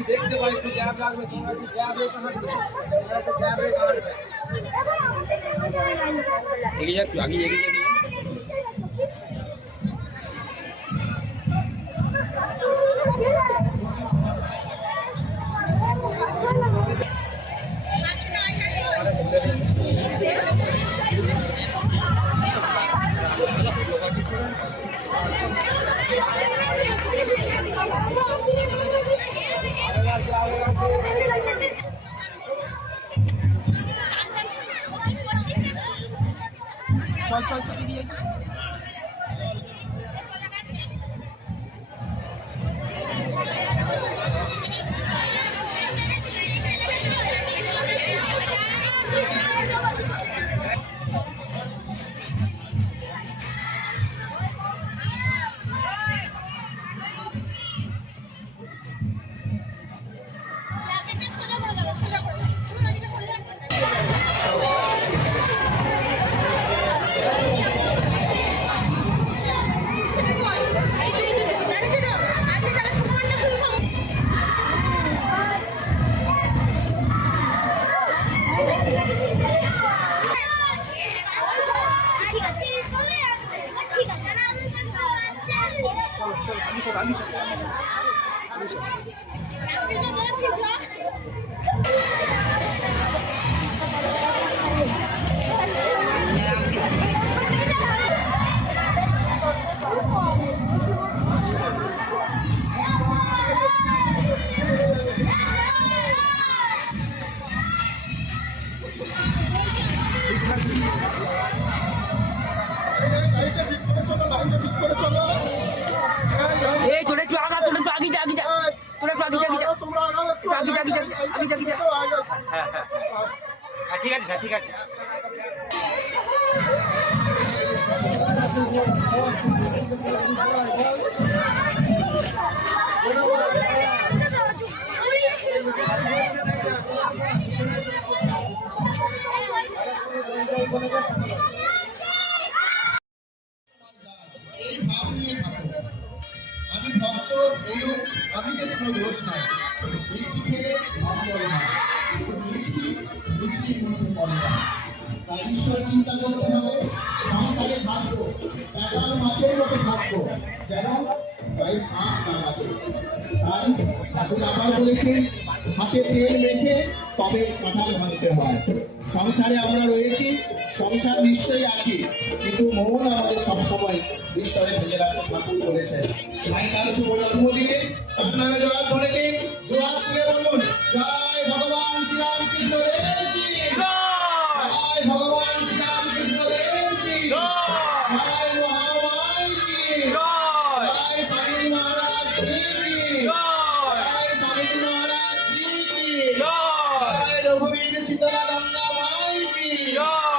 देखते भाई तू क्या ब्लॉग में तुम क्या ब्लॉग कहां तो क्या ब्लॉग कहां है एक जा आगे एक चल चल चल दिए ঠিক আছে ঠিক আছে আমি ভক্ত এই আমি কোনো দোষ নাই মিষ্টি খেলে ভাব করে না কিন্তু মিষ্টি মিষ্টির মধ্যে পড়ে না তাই ঈশ্বর চিন্তা করতে হবে সংসারে ভাগ্য এগারো মাছের মতো ভাগ্য যেন তাই ভাগ না লাগে তাই ঠাকুর আবার বলেছেন হাতে তেল মেখে তবে কাঁঠাল ভাঙতে হয় সংসারে আমরা রয়েছি সংসার নিশ্চয়ই আছি কিন্তু মন আমাদের সবসময় ঈশ্বরে ভেজে রাখতে ঠাকুর বলেছেন তাই তার শুভ জন্মদিনে তার নামে জয় ধরে দিন দুহাত তুলে বলুন জয় ভগবান শ্রীরামকৃষ্ণ দেব কি জয় ভগবান শ্রীরামকৃষ্ণ দেব কি জয় মহামাই কি জয় স্বামী মহারাজ জি কি জয় স্বামী মহারাজ জি কি জয় রঘুবীর শীতলা গঙ্গা মাই কি জয়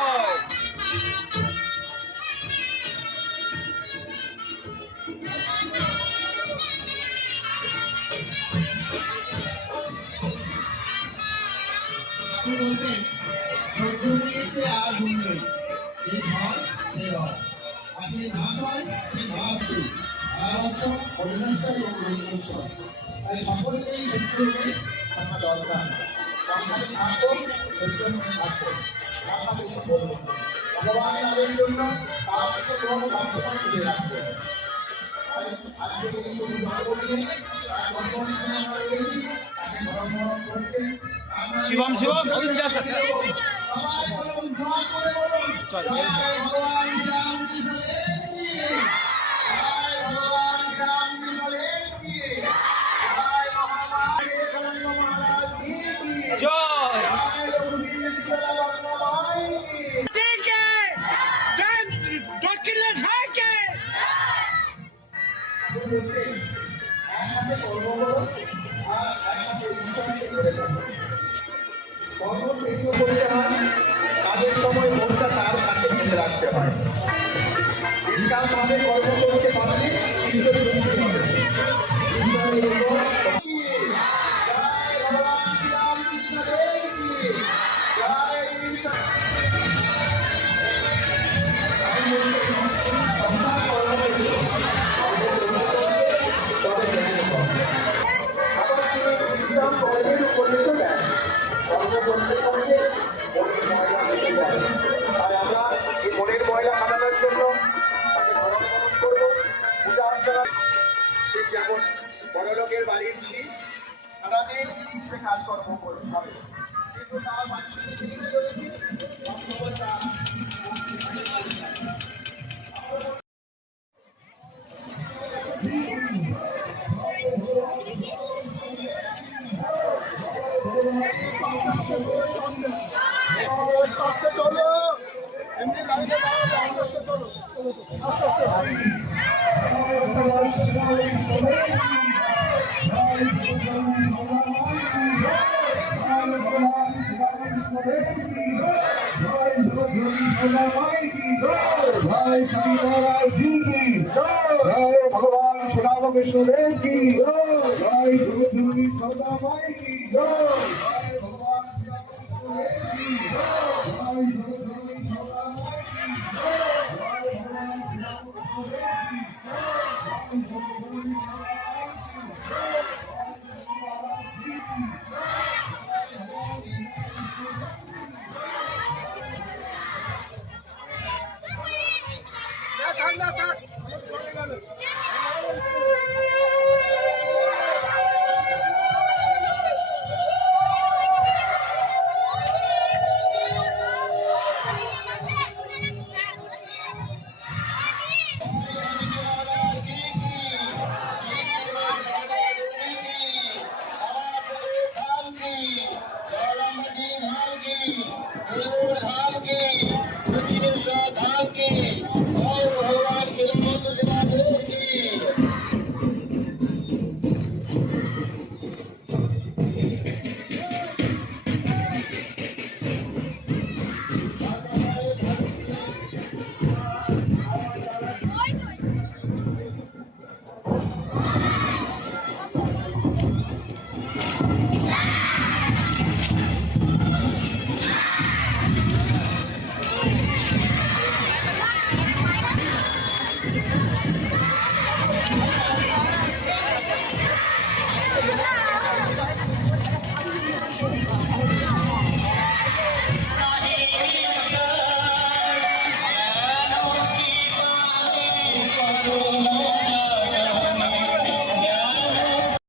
বলতেন সহ্য নিয়েছে আর ঘুমবে এই ঝড় সে হয় আর যে নাশ হয় সে নাশ করি অবশ্য অবিনাশ্বর ও অবিনাশ্বর তাই সকলকেই সূত্রকে থাকা দরকার সংসারে থাকো সত্য থাকো আপনাকে মিস করবেন। ভগবান তাদের জন্য তার থেকে কোনো বাধ্যতা তুলে রাখবে। তাই আজকে এই জন্ম নিয়ে তার জন্মদিনে আমরা রয়েছি, তাকে স্মরণ করতে শিবম শিবম সবাই বলুন, দোয়া করে বলুন, জয় ভগবান শ্রীরামকৃষ্ণ দেব কি, জয় ভগবান শ্রীরামকৃষ্ণ দেব কি, জয় মহামায়া মহারাজ কি, জয় জয় রঘুবীর সরবর্ণ মাই কি। দক্ষিণের সাইকে একসাথে কর্ম করো আর একসাথে ঈশ্বরকে ধরে রাখো। কর্ম যদিও করতে হয়, কাজের সময় মনটা তার কাছে ফেলে রাখতে হয়। বিশালভাবে কর্ম করতে পারলে ঈশ্বরের মুক্তি হবে। ঈশ্বরের উপর জয় ভগবান শ্রীরামকৃষ্ণ দেব কি, জয় কৃষ্ণ। মনের ময়লা কাটানোর জন্য তাকে ধর্মপালন করবো, পূজা অর্চনা। ঠিক যেমন বড় লোকের বাড়ির ঝি সারাদিন সে কাজকর্ম করতে হবে, কিন্তু তার চলো এমনি লাইনে চলো ভগবান শ্রীরামকৃষ্ণ দেব কি, জয় গুরু সদা মাই কি, জয় ভগবান শ্রীরামকৃষ্ণ দেব কি, জয় গুরু সদা মাই কি, জয় ভগবান শ্রীরামকৃষ্ণ দেব কি, জয় গুরু Hallelujah.